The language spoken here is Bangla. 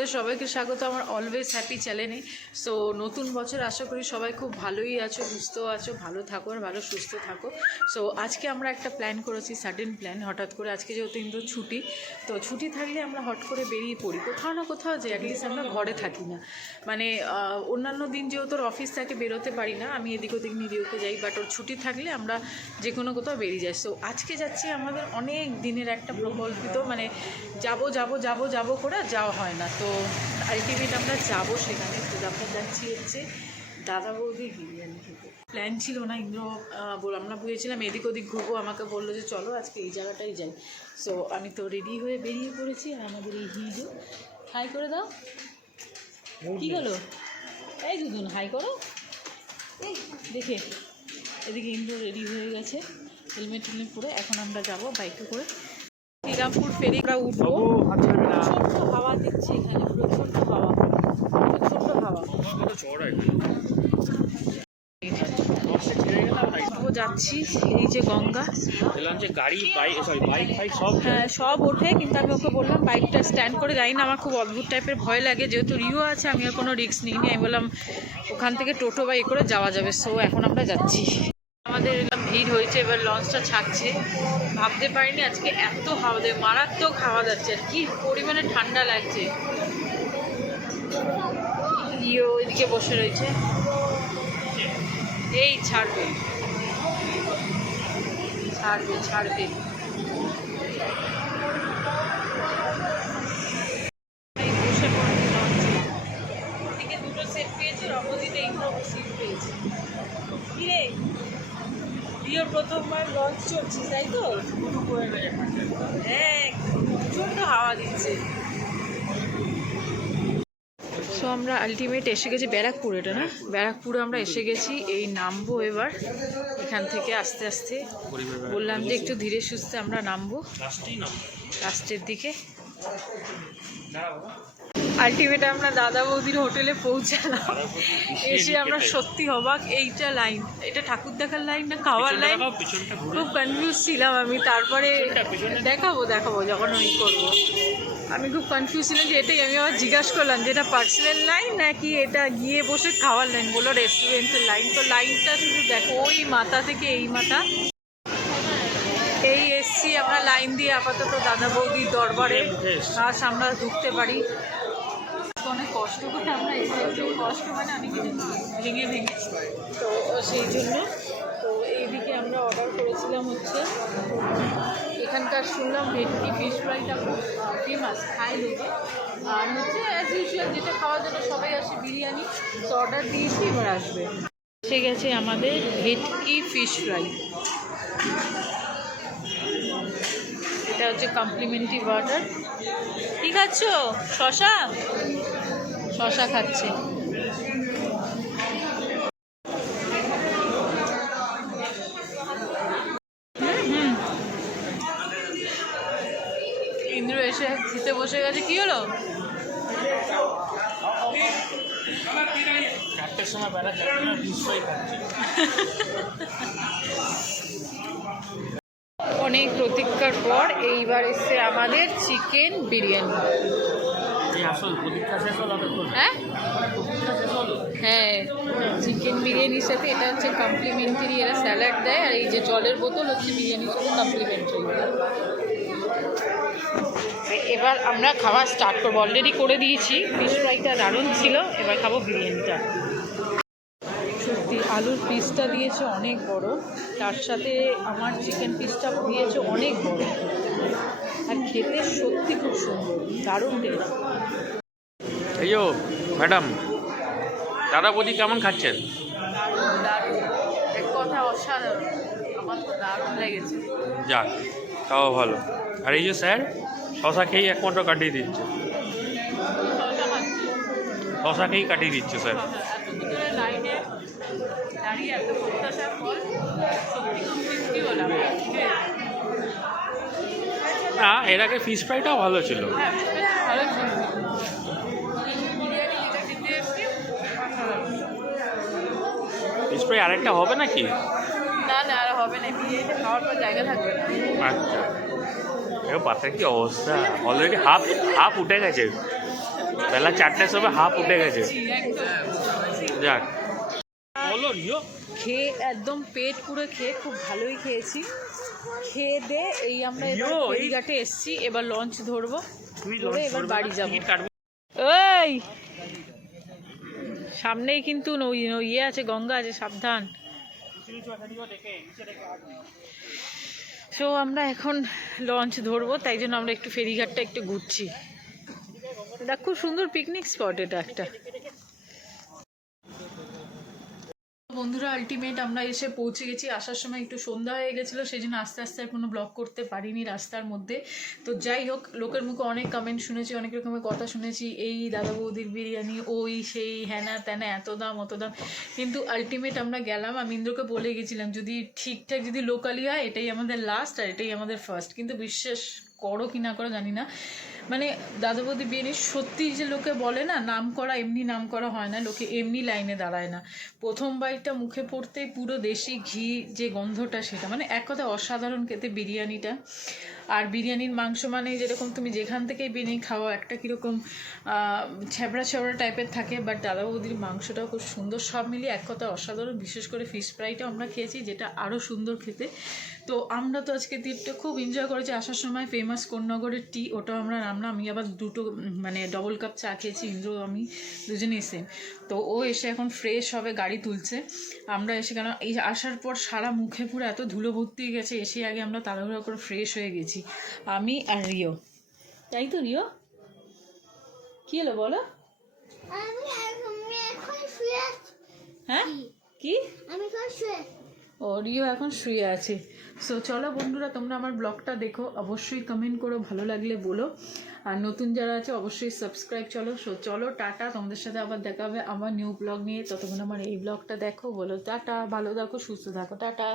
তোমাদের সবাইকে স্বাগত আমার অলওয়েজ হ্যাপি চ্যানেলে। সো নতুন বছর আশা করি সবাই খুব ভালোই আছো, সুস্থ আছো, ভালো থাকো আর ভালো সুস্থ থাকো। সো আজকে আমরা একটা প্ল্যান করেছি, সাডেন প্ল্যান, হঠাৎ করে। আজকে যেহেতু ইন্দ্র ছুটি, তো ছুটি থাকলে আমরা হট করে বেরিয়ে পড়ি কোথাও না কোথাও, যে অ্যাটলিস্ট আমরা ঘরে থাকি না। মানে অন্যান্য দিন যেহেতু ওর অফিস থাকে বেরোতে পারি না, আমি এদিক ওদিক নিদিওকে যাই, বাট ওর ছুটি থাকলে আমরা যে কোনো কোথাও বেরিয়ে যাই। সো আজকে যাচ্ছি আমাদের অনেক দিনের একটা প্রকল্পিত, মানে যাবো করে যাওয়া হয় না, তো আলটিমেট আমরা যাবো সেখানে। তো আমরা যাচ্ছি হচ্ছে দাদা বৌদির বিরিয়ানি খেতে। প্ল্যান ছিল না, ইন্দ্র আমরা বুঝেছিলাম এদিক ওদিক ঘুরবো, আমাকে বললো যে চলো আজকে এই জায়গাটাই যাই। সো আমি তো রেডি হয়ে বেরিয়ে পড়েছি, আর আমাদের এই হিজো হাই করে দাও। কী হলো? এই দুদিন হাই করো। এই দেখে এদিকে ইন্দ্র রেডি হয়ে গেছে, হেলমেট পরে। এখন আমরা যাবো বাইকে করে শ্রীরামপুর ফেরি। আমরা উঠবো, প্রচণ্ড হাওয়া দিচ্ছে এখানে, প্রচণ্ড হাওয়া। যাচ্ছি এই যে গঙ্গা, হ্যাঁ সব ওঠে, কিন্তু আমি ওকে বললাম বাইকটা স্ট্যান্ড করে যাই না, আমার খুব অদ্ভুত টাইপের ভয় লাগে। যেহেতু রিও আছে, আমি আর কোনো রিস্ক নিইনি। আমি বললাম ওখান থেকে টোটো বা করে যাওয়া যাবে। সো এখন আমরা যাচ্ছি। আমাদের এরকম ভিড় হয়েছে, এবার লঞ্চটা ছাড়ছে। ভাবতে পারিনি আজকে এত হাওয়া দেবে, মারাত্মক হাওয়া যাচ্ছে, আর কি পরিমাণে ঠান্ডা লাগছে। ইয়ে ওইদিকে বসে রয়েছে, এই ছাড়বে। বসে পড়েছে লঞ্চে, এদিকে দুটো সেট পেয়েছে, অপোজিটে এইগুলো সিট পেয়েছে। কি রে রিওর প্রথমবার লঞ্চ চড়ছি, তাই তো? হ্যাঁ, প্রচণ্ড হাওয়া দিচ্ছে। সো আমরা আলটিমেট এসে গেছি ব্যারাকপুর, এটা না ব্যারাকপুরে আমরা এসে গেছি। এই নামবো এবার এখান থেকে আস্তে আস্তে, বললাম যে একটু ধীরে সুস্থে আমরা নামবো লাস্টের দিকে। আলটিমেট আমরা দাদা বৌদির হোটেলে পৌঁছালাম। এসে আমরা সত্যি অবাক, এইটা লাইন, এটা ঠাকুর দেখার লাইন না খাওয়ার লাইন, খুব কনফিউজ ছিলাম আমি। তারপরে দেখাবো যখন ওই করবো, আমি খুব কনফিউজ ছিলাম যে এটাই। আমি আবার জিজ্ঞাসা করলাম যে এটা পার্সোনাল লাইন নাকি এটা গিয়ে বসে খাওয়ার লাইন, বললো রেস্টুরেন্টের লাইন। তো লাইনটা শুধু দেখো, ওই মাথা থেকে এই মাথা। এই এসছি আমরা লাইন দিয়ে আপাতত দাদা বৌদির দরবারে, কাজ আমরা ঢুকতে পারি। অনেক কষ্ট করে আমরা এসেছি, কষ্ট মানে আমি কিছু ভেঙে তো সেই জন্য। তো এইদিকে আমরা অর্ডার করেছিলাম হচ্ছে, এখানকার শুনলাম ভেটকি ফিশ ফ্রাইটা খুব ফেমাস, খাই লোকে। আর হচ্ছে অ্যাজ ইউজুয়াল যেটা খাওয়ার জন্য সবাই আসে, বিরিয়ানি। তো অর্ডার দিয়েছি, এবার আসবে। এসে গেছে আমাদের ভেটকি ফিশ ফ্রাই। এটা হচ্ছে কমপ্লিমেন্টারি অর্ডার। কী খাচ্ছ? শশা খাচ্ছে। ইন্দ্র এসে খেতে বসে গেছে। কি হলো? অনেক প্রতীক্ষার পর এইবার এসছে আমাদের চিকেন বিরিয়ানি। হ্যাঁ, চিকেন বিরিয়ানির সাথে এটা হচ্ছে কমপ্লিমেন্টারি, এরা স্যালাড দেয়, আর এই যে জলের বোতল হচ্ছে বিরিয়ানির সাথে কমপ্লিমেন্টারি। এবার আমরা খাওয়া স্টার্ট করবো, অলরেডি করে দিয়েছি। ফিশ ফ্রাইটা দারুণ ছিল, এবার খাবো বিরিয়ানিটা। সত্যি আলুর পিসটা দিয়েছে অনেক বড়, তার সাথে আমার চিকেন পিসটা দিয়েছে অনেক বড়, আর খেতে সত্যি খুব সুন্দর, দারুণ টেস্ট। এই ম্যাডাম, দাদা বৌদি কেমন খাচ্ছেন? দারুণ, এক কথা অসাধারণ, আমার তো দারুণ লেগেছে। যাক, খাওয়া ভালো। আর এই যে স্যার শশা খেয়েই একমাত্র কাটিয়ে দিচ্ছে, শশা খেয়েই কাটিয়ে দিচ্ছে স্যার। লাইনে দাঁড়িয়ে এত প্রত্যাশার পর সত্যি খুব তৃপ্তি হলাম। না, এর আগে ফিশ ফ্রাইটাও ভালো ছিল। হ্যাঁ, ভালো ছিল। বিরিয়ানি যেটা খেতে এসছি ফিশ ফ্রাই আরেকটা হবে নাকি? না আর হবে না, বিরিয়ানিতে খাওয়ার পর জায়গা থাকবে না। আচ্ছা, পাতার কি অবস্থা, অলরেডি হাফ উঠে গেছে। বেলা 4টের সময় হাফ উঠে গেছে। যাক বলো রিও। খেয়ে একদম পেট পুরো খেয়ে খুব ভালোই খেয়েছি। খেয়ে দে এই আমরা এবার ফেরিঘাটে এসছি, এবার লঞ্চ ধরবো, ধরে এবার বাড়ি যাবো। ওই সামনেই কিন্তু ইয়ে আছে, গঙ্গা আছে, সাবধান। সো আমরা এখন লঞ্চ ধরবো, তাই জন্য আমরা একটু ফেরিঘাটটা একটু ঘুরছি। এটা খুব সুন্দর পিকনিক স্পট এটা একটা। বন্ধুরা আলটিমেট আমরা এসে পৌঁছে গেছি। আসার সময় একটু সন্ধ্যা হয়ে গেছিলো, সেই জন্য আস্তে আস্তে আর কোনো ব্লগ করতে পারিনি রাস্তার মধ্যে। তো যাই হোক, লোকের মুখে অনেক কমেন্ট শুনেছি, অনেক রকমের কথা শুনেছি, এই দাদা বৌদির বিরিয়ানি ওই সেই হ্যানা ত্যানা, এত দাম অত দাম। কিন্তু আলটিমেট আমরা গেলাম। আমি ইন্দ্রকে বলে গেছিলাম যদি ঠিকঠাক যদি লোকালি হয় এটাই আমাদের লাস্ট আর এটাই আমাদের ফার্স্ট। কিন্তু বিশ্বাস করো কি না করো জানি না, মানে দাদা বৌদি বিরিয়ানি সত্যি যে লোকে বলে না নাম করা, এমনি নাম করা হয় না, লোকে এমনি লাইনে দাঁড়ায় না। প্রথম বাইটটা মুখে পড়তেই পুরো দেশি ঘি যে গন্ধটা, সেটা মানে এক কথা অসাধারণ খেতে বিরিয়ানিটা। আর বিরিয়ানির মাংস মানে যেরকম তুমি যেখান থেকেই বিরিয়ানি খাওয়া একটা কীরকম ছ্যাবড়া ছ্যাবড়া টাইপের থাকে, বাট দাদা বৌদির মাংসটাও খুব সুন্দর। সব মিলিয়ে এক কথা অসাধারণ। বিশেষ করে ফিশ ফ্রাইটাও আমরা খেয়েছি, যেটা আরও সুন্দর খেতে। তো আমরা তো আজকে ট্রিপটা খুব এনজয় করেছি। আসার সময় ফেমাস কোন্নগরের টি, ওটাও আমরা নামলাম। আমি আবার দুটো মানে ডবল কাপ চা খেয়েছি, ইন্দ্র আমি দুজনে এসে। তো ও এসে এখন ফ্রেশ হবে, গাড়ি তুলছে। আমরা এসে কেন এই আসার পর সারা মুখে পুরো এত ধুলো ভর্তি হয়ে গেছে, এসে আগে আমরা তাড়াহুড়ো করে ফ্রেশ হয়ে গেছি আমি আর রিও। তাই তো রিও, কি হলো বলো? হ্যাঁ কি? ও রিও এখন শুয়ে আছে। সো চলো বন্ধুরা, তোমরা আমার ব্লগটা দেখো, অবশ্যই কমেন্ট করো, ভালো লাগলে বলো। আর নতুন যারা আছে অবশ্যই সাবস্ক্রাইব। চলো টাটা, তোমাদের সাথে আবার দেখা হবে আমার নিউ ব্লগ নিয়ে। ততক্ষণ আমার এই ব্লগটা দেখো, বলো টাটা, ভালো থাকো, সুস্থ থাকো, টাটা।